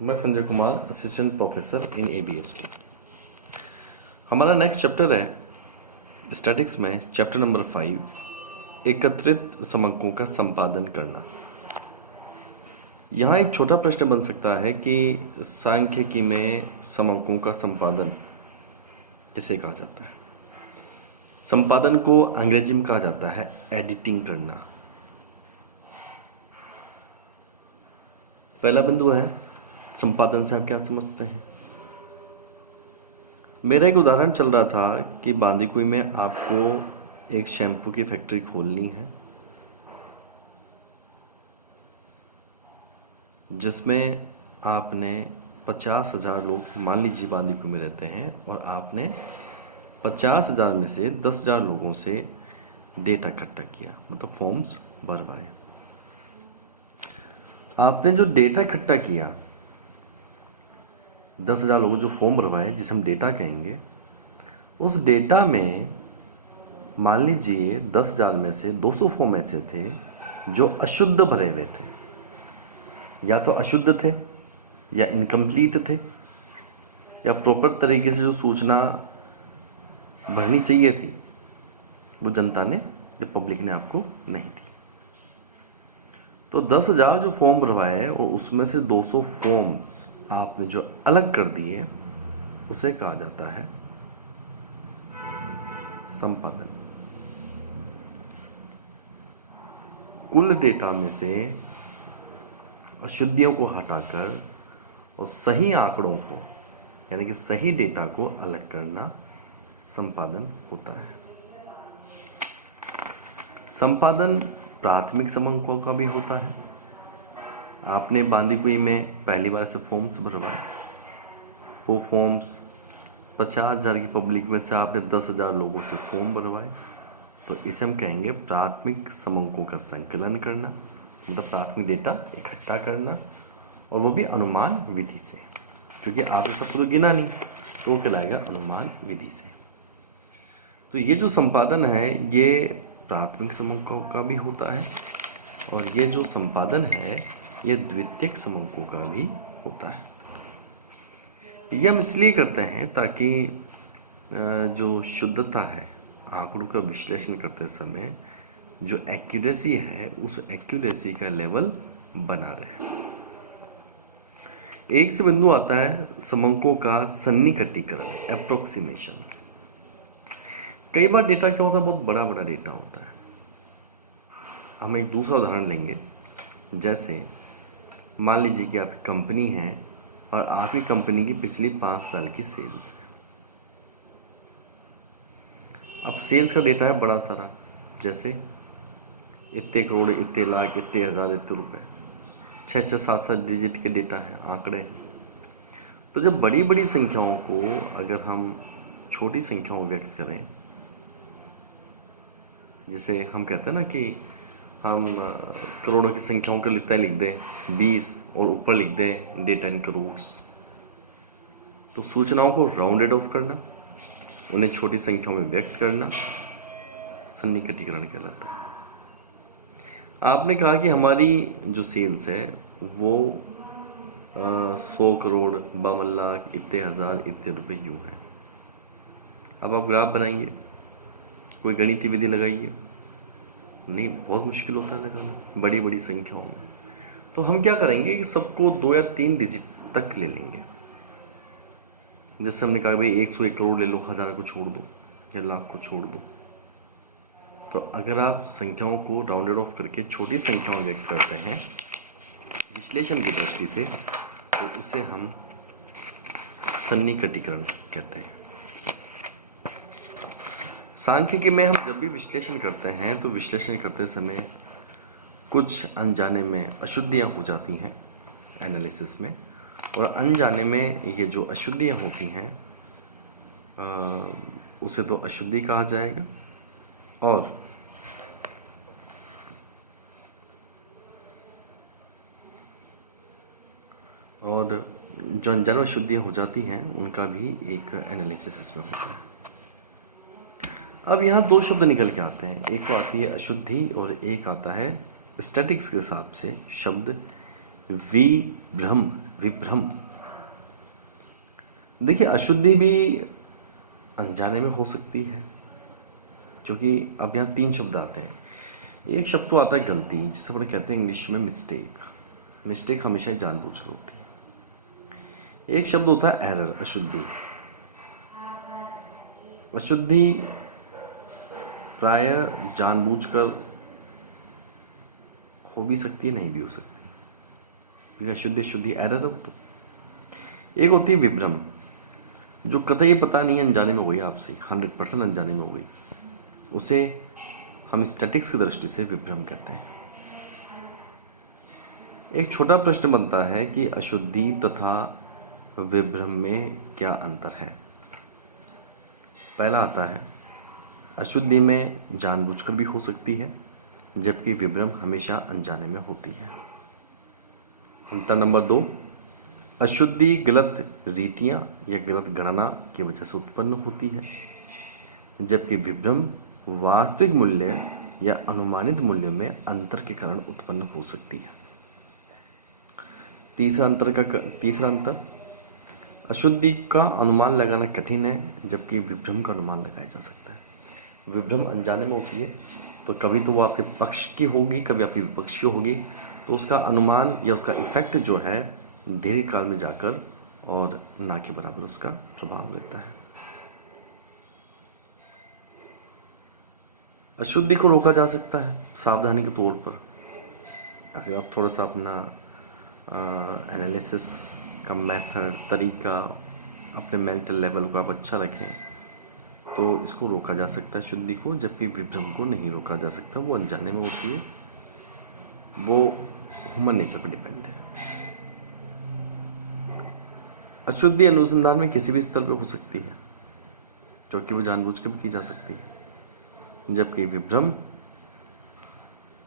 मैं Sanjay Kumar, assistant professor in ABST। हमारा next chapter है स्टैटिक्स में चैप्टर नंबर 5, एकत्रित समंकों का संपादन करना। यहाँ एक छोटा प्रश्न बन सकता है कि सांख्यिकी में समंकों का संपादन किसे कहा जाता है। संपादन को अंग्रेजी में कहा जाता है एडिटिंग करना। पहला बिंदु है संपादन से आप क्या समझते हैं। मेरा एक उदाहरण चल रहा था कि बांदीकुई में आपको एक शैम्पू की फैक्ट्री खोलनी है जिसमें आपने 50,000 लोग, मान लीजिए बांदीकुई में रहते हैं, और आपने 50,000 में से 10,000 लोगों से डेटा इकट्ठा किया, मतलब फॉर्म्स भरवाए। आपने जो डेटा इकट्ठा किया, 10,000 लोगों जो फॉर्म भरवाए, जिसे हम डेटा कहेंगे, उस डेटा में मान लीजिए 10,000 में से 200 फॉर्म ऐसे थे जो अशुद्ध भरे हुए थे, या तो अशुद्ध थे या इनकम्प्लीट थे, या प्रॉपर तरीके से जो सूचना भरनी चाहिए थी वो जनता ने, जो पब्लिक ने आपको नहीं दी। तो 10,000 जो फॉर्म भरवाए और उसमें से 200 फॉर्म्स आपने जो अलग कर दिए, उसे कहा जाता है संपादन। कुल डेटा में से अशुद्धियों को हटाकर और सही आंकड़ों को, यानी कि सही डेटा को अलग करना संपादन होता है। संपादन प्राथमिक समंकों का भी होता है। आपने बांदीकुई में पहली बार से फॉर्म्स भरवाए, वो फॉर्म्स 50,000 की पब्लिक में से आपने 10,000 लोगों से फॉर्म भरवाए, तो इसे हम कहेंगे प्राथमिक समंकों का संकलन करना, मतलब प्राथमिक डेटा इकट्ठा करना, और वो भी अनुमान विधि से, क्योंकि आपने सबको तो गिना नहीं, तो वो कहलाएगा अनुमान विधि से। तो ये जो संपादन है ये प्राथमिक समंकों का भी होता है, और ये जो संपादन है ये द्वितीयक समंकों का भी होता है। ये हम इसलिए करते हैं ताकि जो शुद्धता है आंकड़ों का विश्लेषण करते समय, जो एक्यूरेसी है उस एक्यूरेसी का लेवल बना रहे। एक से बिंदु आता है समंकों का सन्निकटीकरण, एप्रोक्सीमेशन। कई बार डेटा क्या होता है, बहुत बड़ा बड़ा डेटा होता है। हम एक दूसरा उदाहरण लेंगे। जैसे मान लीजिए कि आपकी कंपनी है और आपकी कंपनी की पिछली 5 साल की सेल्स है। अब सेल्स का डेटा है बड़ा सारा, जैसे इतने करोड़, इतने लाख, इतने हज़ार, इतने रुपए, 6-6, 7-7 डिजिट के डेटा है, आंकड़े। तो जब बड़ी बड़ी संख्याओं को अगर हम छोटी संख्याओं में व्यक्त करें, जैसे हम कहते हैं ना कि हम करोड़ों की संख्याओं के लिखते लिख दें 20 और ऊपर लिख दें डेटा इन करोड़, तो सूचनाओं को राउंडेड ऑफ करना, उन्हें छोटी संख्याओं में व्यक्त करना सन्निकटीकरण कहलाता है। आपने कहा कि हमारी जो सेल्स है वो 100 करोड़, 52 लाख, इतने हज़ार, इतने रुपए यूँ है। अब आप ग्राफ बनाइए, कोई गणितीय विधि लगाइए, नहीं, बहुत मुश्किल होता है लगाना बड़ी बड़ी संख्याओं में। तो हम क्या करेंगे कि सबको 2 या 3 डिजिट तक ले लेंगे। जैसे हमने कहा भाई 101 करोड़ ले लो, 1000 को छोड़ दो या लाख को छोड़ दो। तो अगर आप संख्याओं को राउंडेड ऑफ करके छोटी संख्याओं में व्यक्त करते हैं विश्लेषण की दृष्टि से, तो उसे हम सन्निकटीकरण कहते हैं। सांख्यिकी में हम जब भी विश्लेषण करते हैं तो विश्लेषण करते समय कुछ अनजाने में अशुद्धियाँ हो जाती हैं एनालिसिस में, और अनजाने में ये जो अशुद्धियाँ होती हैं उसे तो अशुद्धि कहा जाएगा, और जो अनजाने अशुद्धियाँ हो जाती हैं उनका भी एक एनालिसिस इसमें होता है। अब यहाँ 2 शब्द निकल के आते हैं, एक तो आती है अशुद्धि और एक आता है स्टैटिक्स के हिसाब से शब्द विभ्रम, विभ्रम। देखिए अशुद्धि भी अनजाने में हो सकती है, क्योंकि अब यहाँ 3 शब्द आते हैं। एक शब्द तो आता है गलती, जिसे अपन कहते हैं इंग्लिश में मिस्टेक। मिस्टेक हमेशा जानबूझकर होती है। एक शब्द होता है एरर, अशुद्धि। अशुद्धि प्राय जानबूझकर हो भी सकती है, नहीं भी हो सकती, क्योंकि अशुद्धि शुद्धि एरर हो। तो एक होती है विभ्रम, जो कतई पता नहीं अनजाने में हो गई आपसे, 100% अनजाने में हो गई, उसे हम स्टैटिक्स की दृष्टि से विभ्रम कहते हैं। एक छोटा प्रश्न बनता है कि अशुद्धि तथा विभ्रम में क्या अंतर है। पहला आता है, अशुद्धि में जानबूझकर भी हो सकती है, जबकि विभ्रम हमेशा अनजाने में होती है। अंतर नंबर 2, अशुद्धि गलत रीतियां या गलत गणना की वजह से उत्पन्न होती है, जबकि विभ्रम वास्तविक मूल्य या अनुमानित मूल्य में अंतर के कारण उत्पन्न हो सकती है। तीसरा अंतर, अशुद्धि का अनुमान लगाना कठिन है, जबकि विभ्रम का अनुमान लगाया जा सकता है। विभ्रम अनजाने में होती है, तो कभी तो वो आपके पक्ष की होगी, कभी आपकी विपक्ष की होगी, तो उसका अनुमान या उसका इफेक्ट जो है दीर्घ काल में जाकर और ना के बराबर उसका प्रभाव रहता है। अशुद्धि को रोका जा सकता है सावधानी के तौर पर। अगर आप थोड़ा सा अपना एनालिसिस का मेथड, तरीका, अपने मेंटल लेवल को आप अच्छा रखें, तो इसको रोका जा सकता है शुद्धि को, जबकि विभ्रम को नहीं रोका जा सकता। वो अनजाने में होती है, वो ह्यूमन नेचर पर डिपेंड है। अशुद्धि अनुसंधान में किसी भी स्तर पर हो सकती है, क्योंकि वो जानबूझकर भी की जा सकती है, जबकि विभ्रम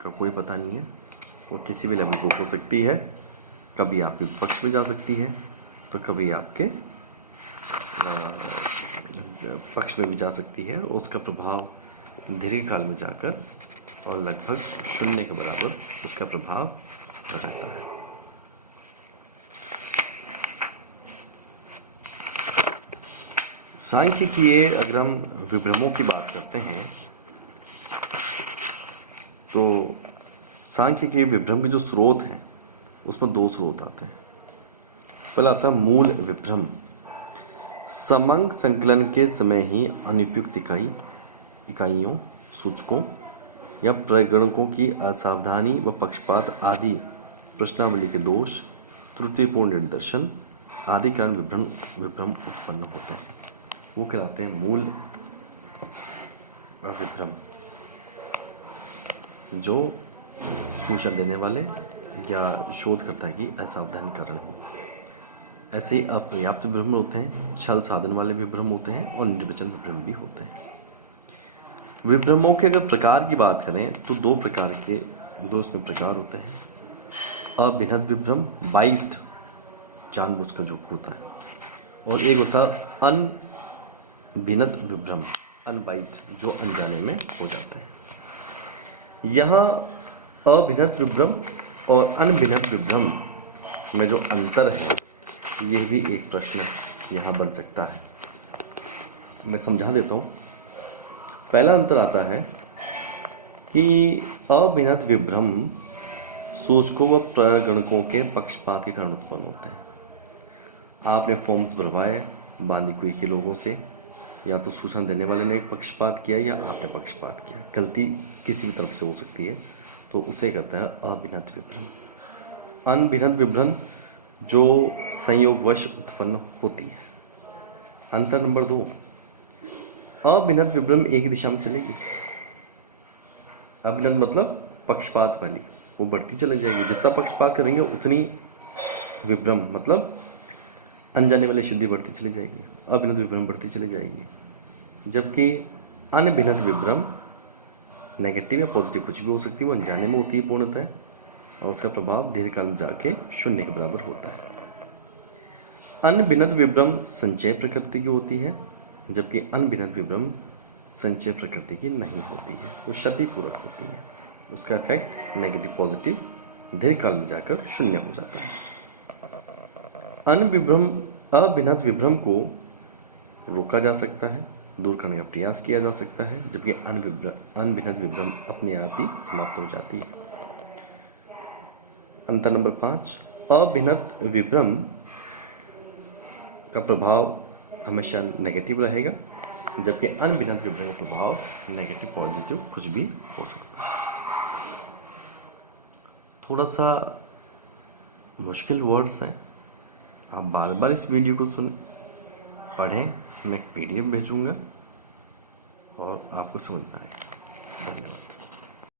का कोई पता नहीं है, वो किसी भी लेवल पर हो सकती है। कभी आपके पक्ष में जा सकती है, तो कभी आपके पक्ष में भी जा सकती है, और उसका प्रभाव दीर्घ काल में जाकर और लगभग शून्य के बराबर उसका प्रभाव रहता है। सांख्यिकीय अगर हम विभ्रमों की बात करते हैं, तो सांख्यिकीय विभ्रम के जो स्रोत हैं उसमें 2 स्रोत आते हैं। पहला आता है मूल विभ्रम। समंग संकलन के समय ही अनुपयुक्त इकाइयों, सूचकों या प्रगणकों की असावधानी व पक्षपात आदि, प्रश्नावली के दोष, त्रुटिपूर्ण निर्देशन आदि कारण विभ्रम उत्पन्न होते हैं। वो कहलाते हैं मूल विभ्रम, जो सूचना देने वाले या शोधकर्ता की असावधानी कारण हो। ऐसे अपर्याप्त विभ्रम होते हैं, छल साधन वाले विभ्रम होते हैं, और निर्वचन विभ्रम भी होते हैं। विभ्रमों के अगर प्रकार की बात करें, तो 2 प्रकार के इसमें प्रकार होते हैं। अभिनत विभ्रम, बाइस्ड, जानबूझकर जो होता है, और एक होता है अनभिनत विभ्रम, अनबाइस्ड, जो अनजाने में हो जाता है। यहाँ अभिनत विभ्रम और अनभिनत विभ्रम में जो अंतर है, यह भी एक प्रश्न यहाँ बन सकता है। मैं समझा देता हूँ। पहला अंतर आता है कि अभिनत विभ्रम सूचकों व प्रगणकों के पक्षपात के कारण उत्पन्न होते हैं। आपने फॉर्म्स भरवाए बांदीकुई के लोगों से, या तो सूचना देने वाले ने पक्षपात किया या आपने पक्षपात किया, गलती किसी भी तरफ से हो सकती है, तो उसे कहता है अभिनत विभ्रम। अनभिनत विभ्रम जो संयोगवश उत्पन्न होती है। अंतर नंबर 2, अभिनत विभ्रम एक दिशा में चलेगी। अभिनत मतलब पक्षपात वाली, वो बढ़ती चली जाएगी। जितना पक्षपात करेंगे उतनी विभ्रम मतलब अनजाने वाली शुद्धि बढ़ती चली जाएगी, अभिनत विभ्रम बढ़ती चली जाएगी। जबकि अनभिनत विभ्रम नेगेटिव या पॉजिटिव कुछ भी हो सकती है, वो अनजाने में होती है पूर्णतः, और उसका प्रभाव दीर्घकाल में जाके शून्य के बराबर होता है। अनभिनत विभ्रम संचय प्रकृति की होती है, जबकि अनभिनत विभ्रम संचय प्रकृति की नहीं होती है, वो क्षतिपूरक होती है। उसका इफेक्ट नेगेटिव पॉजिटिव दीर्घ काल में जाकर शून्य हो जाता है। अभिनत विभ्रम को रोका जा सकता है, दूर करने का प्रयास किया जा सकता है, जबकि अनभिनत विभ्रम अपने आप ही समाप्त हो जाती है। अंतर नंबर 5, अभिनत विभ्रम का प्रभाव हमेशा नेगेटिव रहेगा, जबकि अनभिनत विभ्रम का प्रभाव नेगेटिव पॉजिटिव कुछ भी हो सकता है। थोड़ा सा मुश्किल वर्ड्स हैं, आप बार बार इस वीडियो को सुनें, पढ़ें। मैं एक PDF भेजूंगा और आपको समझ में आएगा। धन्यवाद।